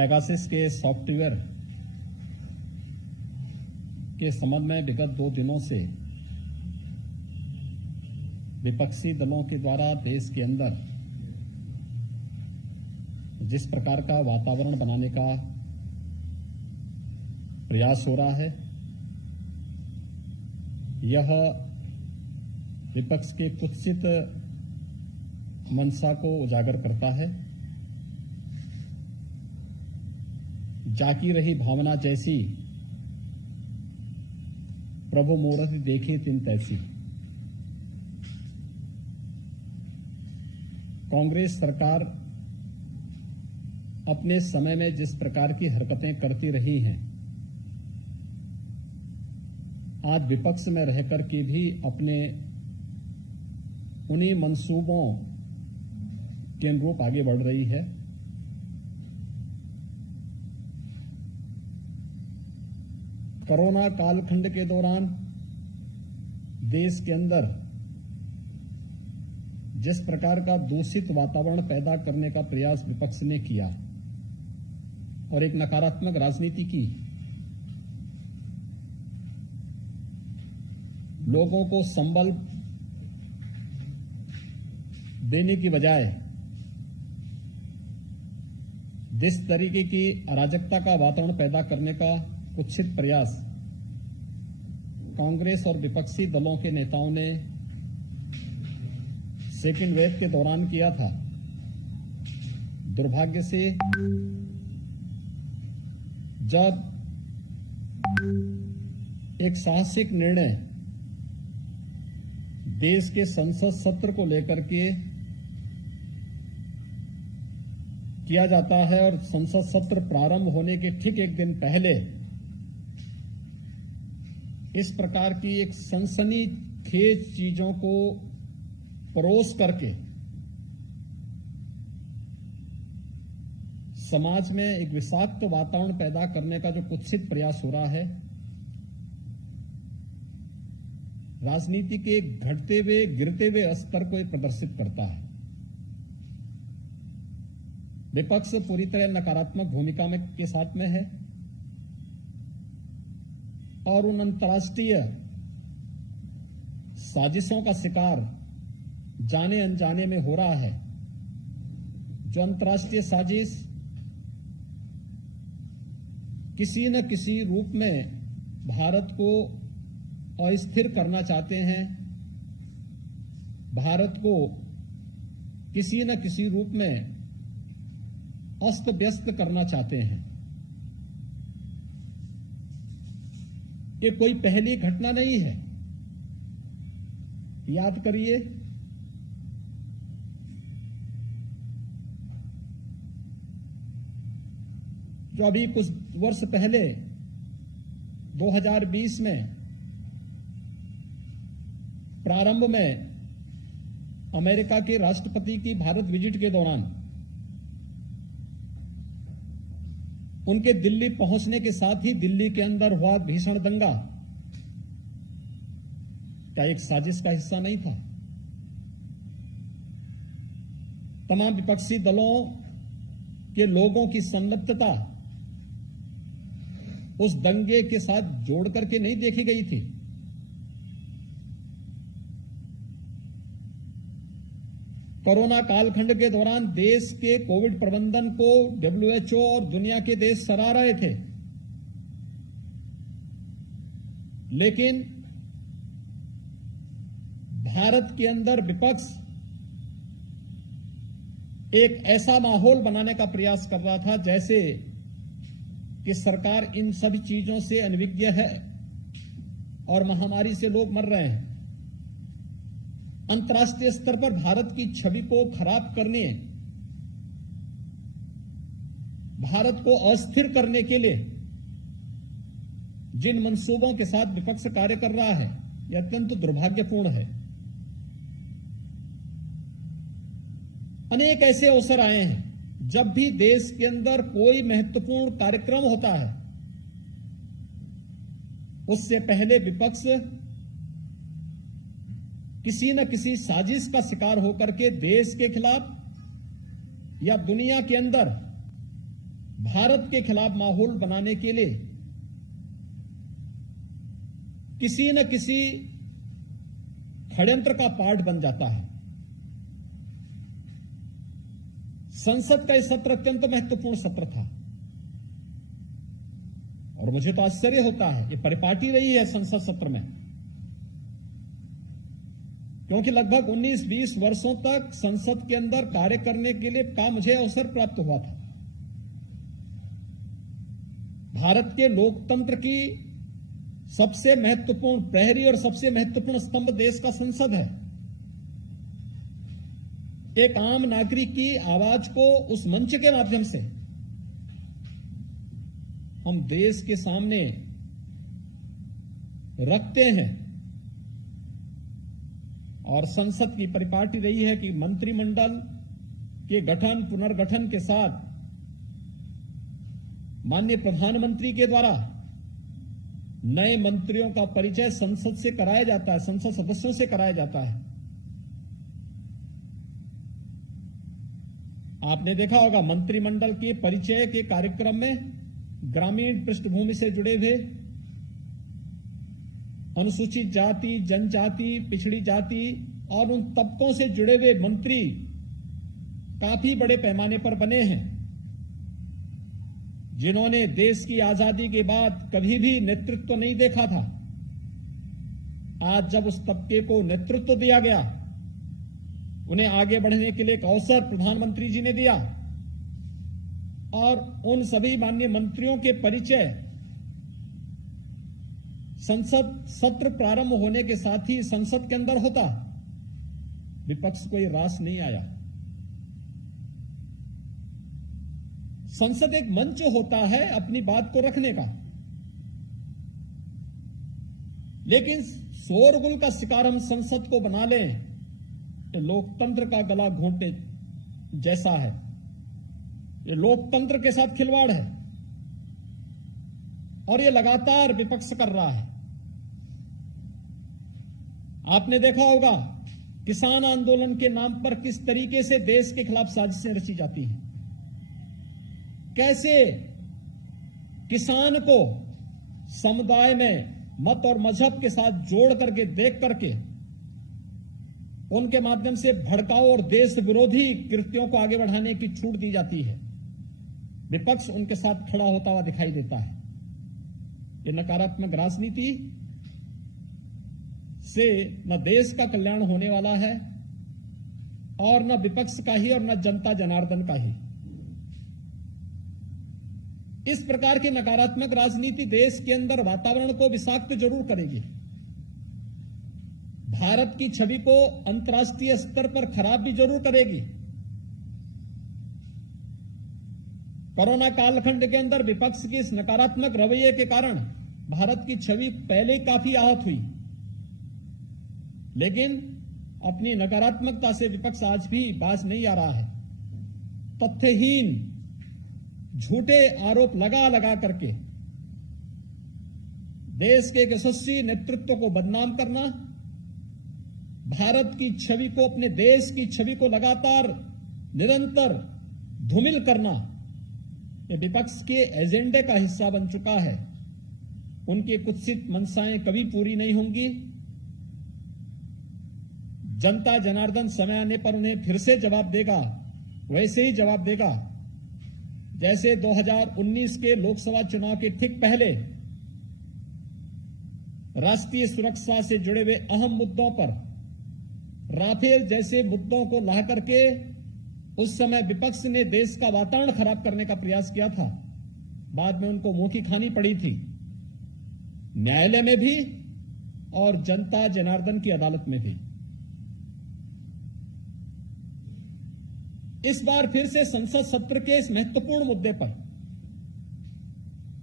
Pegasus के software के संबंध में विगत 2 दिनों से विपक्षी दलों के द्वारा देश के अंदर जिस प्रकार का वातावरण बनाने का प्रयास हो रहा है, यह विपक्ष के कुत्सित मंशा को उजागर करता है। जाकी रही भावना जैसी प्रभु मूरति देखी तिन तैसी। कांग्रेस सरकार अपने समय में जिस प्रकार की हरकतें करती रही हैं, आज विपक्ष में रहकर के भी अपने उन्हीं मंसूबों के अनुरूप आगे बढ़ रही है। कोरोना कालखंड के दौरान देश के अंदर जिस प्रकार का दूषित वातावरण पैदा करने का प्रयास विपक्ष ने किया और एक नकारात्मक राजनीति की, लोगों को संबल देने की बजाय जिस तरीके की अराजकता का वातावरण पैदा करने का कुत्सित प्रयास कांग्रेस और विपक्षी दलों के नेताओं ने सेकेंड वेव के दौरान किया था, दुर्भाग्य से जब एक साहसिक निर्णय देश के संसद सत्र को लेकर के किया जाता है और संसद सत्र प्रारंभ होने के ठीक एक दिन पहले इस प्रकार की एक सनसनीखेज चीजों को परोस करके समाज में एक विषाक्त वातावरण पैदा करने का जो कुत्सित प्रयास हो रहा है, राजनीति के घटते हुए गिरते हुए स्तर को प्रदर्शित करता है। विपक्ष पूरी तरह नकारात्मक भूमिका में के साथ में है और उन अंतर्राष्ट्रीय साजिशों का शिकार जाने अनजाने में हो रहा है, जो अंतर्राष्ट्रीय साजिश किसी न किसी रूप में भारत को अस्थिर करना चाहते हैं, भारत को किसी न किसी रूप में अस्त व्यस्त करना चाहते हैं। ये कोई पहली घटना नहीं है। याद करिए, जो अभी कुछ वर्ष पहले 2020 में प्रारंभ में अमेरिका के राष्ट्रपति की भारत विजिट के दौरान उनके दिल्ली पहुंचने के साथ ही दिल्ली के अंदर हुआ भीषण दंगा क्या एक साजिश का हिस्सा नहीं था? तमाम विपक्षी दलों के लोगों की संलिप्तता उस दंगे के साथ जोड़ करके नहीं देखी गई थी। कोरोना कालखंड के दौरान देश के कोविड प्रबंधन को WHO और दुनिया के देश सराह रहे थे, लेकिन भारत के अंदर विपक्ष एक ऐसा माहौल बनाने का प्रयास कर रहा था जैसे कि सरकार इन सभी चीजों से अनभिज्ञ है और महामारी से लोग मर रहे हैं। अंतर्राष्ट्रीय स्तर पर भारत की छवि को खराब करने, भारत को अस्थिर करने के लिए जिन मंसूबों के साथ विपक्ष कार्य कर रहा है, यह अत्यंत दुर्भाग्यपूर्ण है। अनेक ऐसे अवसर आए हैं जब भी देश के अंदर कोई महत्वपूर्ण कार्यक्रम होता है, उससे पहले विपक्ष किसी न किसी साजिश का शिकार होकर के देश के खिलाफ या दुनिया के अंदर भारत के खिलाफ माहौल बनाने के लिए किसी न किसी षड्यंत्र का पार्ट बन जाता है। संसद का यह सत्र अत्यंत महत्वपूर्ण सत्र था और मुझे तो आश्चर्य होता है, ये परिपाटी रही है संसद सत्र में, क्योंकि लगभग 19-20 वर्षों तक संसद के अंदर कार्य करने के लिए का मुझे अवसर प्राप्त हुआ था। भारत के लोकतंत्र की सबसे महत्वपूर्ण प्रहरी और सबसे महत्वपूर्ण स्तंभ देश का संसद है। एक आम नागरिक की आवाज को उस मंच के माध्यम से हम देश के सामने रखते हैं और संसद की परिपाटी रही है कि मंत्रिमंडल के गठन पुनर्गठन के साथ माननीय प्रधानमंत्री के द्वारा नए मंत्रियों का परिचय संसद से कराया जाता है, संसद सदस्यों से कराया जाता है। आपने देखा होगा मंत्रिमंडल के परिचय के कार्यक्रम में ग्रामीण पृष्ठभूमि से जुड़े हुए अनुसूचित जाति, जनजाति, पिछड़ी जाति और उन तबकों से जुड़े हुए मंत्री काफी बड़े पैमाने पर बने हैं, जिन्होंने देश की आजादी के बाद कभी भी नेतृत्व नहीं देखा था। आज जब उस तबके को नेतृत्व दिया गया, उन्हें आगे बढ़ने के लिए एक अवसर प्रधानमंत्री जी ने दिया और उन सभी माननीय मंत्रियों के परिचय संसद सत्र प्रारंभ होने के साथ ही संसद के अंदर होता। विपक्ष को यह रास नहीं आया। संसद एक मंच होता है अपनी बात को रखने का, लेकिन शोरगुल का शिकार हम संसद को बना लें तो लोकतंत्र का गला घोंटने जैसा है। ये लोकतंत्र के साथ खिलवाड़ है और ये लगातार विपक्ष कर रहा है। आपने देखा होगा किसान आंदोलन के नाम पर किस तरीके से देश के खिलाफ साजिशें रची जाती हैं, कैसे किसान को समुदाय में मत और मजहब के साथ जोड़ करके देख करके उनके माध्यम से भड़काऊ और देश विरोधी कृत्यों को आगे बढ़ाने की छूट दी जाती है। विपक्ष उनके साथ खड़ा होता हुआ दिखाई देता है। ये नकारात्मक राजनीति से न देश का कल्याण होने वाला है और न विपक्ष का ही और न जनता जनार्दन का ही। इस प्रकार की नकारात्मक राजनीति देश के अंदर वातावरण को विषाक्त जरूर करेगी, भारत की छवि को अंतर्राष्ट्रीय स्तर पर खराब भी जरूर करेगी। कोरोना कालखंड के अंदर विपक्ष के इस नकारात्मक रवैये के कारण भारत की छवि पहले ही काफी आहत हुई, लेकिन अपनी नकारात्मकता से विपक्ष आज भी बाज नहीं आ रहा है। तथ्यहीन झूठे आरोप लगा लगा करके देश के यशस्वी नेतृत्व को बदनाम करना, भारत की छवि को, अपने देश की छवि को लगातार निरंतर धूमिल करना, ये विपक्ष के एजेंडे का हिस्सा बन चुका है। उनकी कुत्सित मंशाएं कभी पूरी नहीं होंगी। जनता जनार्दन समय आने पर उन्हें फिर से जवाब देगा, वैसे ही जवाब देगा जैसे 2019 के लोकसभा चुनाव के ठीक पहले राष्ट्रीय सुरक्षा से जुड़े हुए अहम मुद्दों पर, राफेल जैसे मुद्दों को ला करके उस समय विपक्ष ने देश का वातावरण खराब करने का प्रयास किया था। बाद में उनको मुंह की खानी पड़ी थी, न्यायालय में भी और जनता जनार्दन की अदालत में भी। इस बार फिर से संसद सत्र के इस महत्वपूर्ण मुद्दे पर,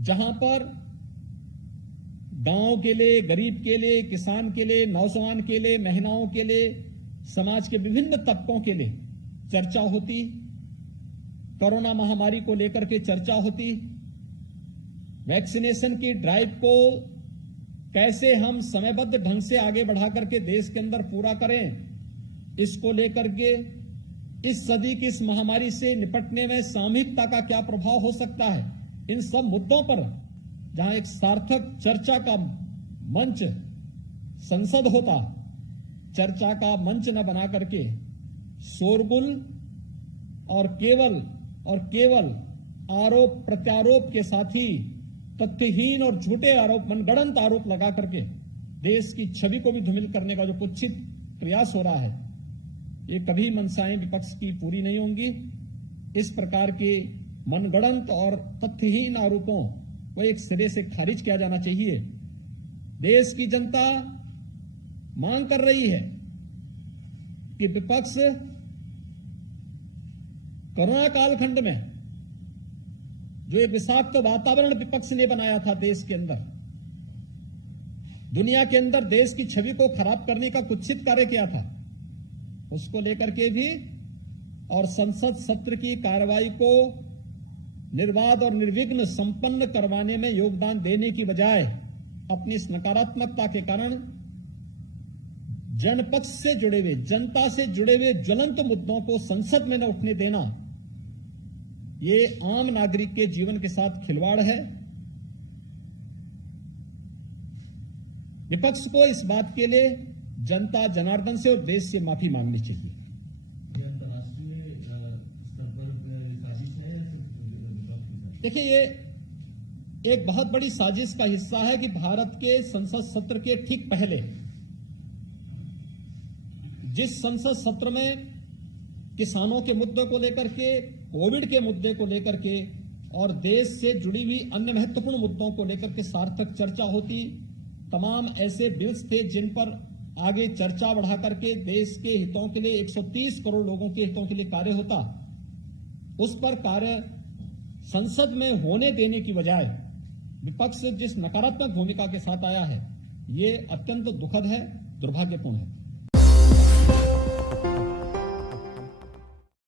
जहां पर गांव के लिए, गरीब के लिए, किसान के लिए, नौजवान के लिए, महिलाओं के लिए, समाज के विभिन्न तबकों के लिए चर्चा होती, कोरोना महामारी को लेकर के चर्चा होती, वैक्सीनेशन की ड्राइव को कैसे हम समयबद्ध ढंग से आगे बढ़ा करके देश के अंदर पूरा करें, इसको लेकर के इस सदी की इस महामारी से निपटने में सामूहिकता का क्या प्रभाव हो सकता है, इन सब मुद्दों पर जहां एक सार्थक चर्चा का मंच संसद होता, चर्चा का मंच न बना करके शोरगुल और केवल आरोप प्रत्यारोप के साथ ही तथ्यहीन और झूठे आरोप, मनगढ़ंत आरोप लगा करके देश की छवि को भी धूमिल करने का जो कुत्सित प्रयास हो रहा है, ये कभी मंशाएं विपक्ष की पूरी नहीं होंगी। इस प्रकार के मनगढ़ंत और तथ्यहीन आरोपों को एक सिरे से खारिज किया जाना चाहिए। देश की जनता मांग कर रही है कि विपक्ष कोरोना कालखंड में जो एक विषाक्त वातावरण विपक्ष ने बनाया था देश के अंदर, दुनिया के अंदर देश की छवि को खराब करने का कुत्सित कार्य किया था, उसको लेकर के भी और संसद सत्र की कार्रवाई को निर्बाध और निर्विघ्न संपन्न करवाने में योगदान देने की बजाय अपनी इस नकारात्मकता के कारण जनपक्ष से जुड़े हुए, जनता से जुड़े हुए ज्वलंत मुद्दों को संसद में न उठने देना, ये आम नागरिक के जीवन के साथ खिलवाड़ है। विपक्ष को इस बात के लिए जनता जनार्दन से और देश से माफी मांगनी चाहिए। अंतर्राष्ट्रीय स्तर पर साजिश है, देखिए, ये एक बहुत बड़ी साजिश का हिस्सा है कि भारत के संसद सत्र के ठीक पहले, जिस संसद सत्र में किसानों के मुद्दे को लेकर के, कोविड के मुद्दे को लेकर के और देश से जुड़ी हुई अन्य महत्वपूर्ण मुद्दों को लेकर के सार्थक चर्चा होती, तमाम ऐसे बिल्स थे जिन पर आगे चर्चा बढ़ा करके देश के हितों के लिए, 130 करोड़ लोगों के हितों के लिए कार्य होता, उस पर कार्य संसद में होने देने की बजाय विपक्ष जिस नकारात्मक भूमिका के साथ आया है, ये अत्यंत दुखद है, दुर्भाग्यपूर्ण है।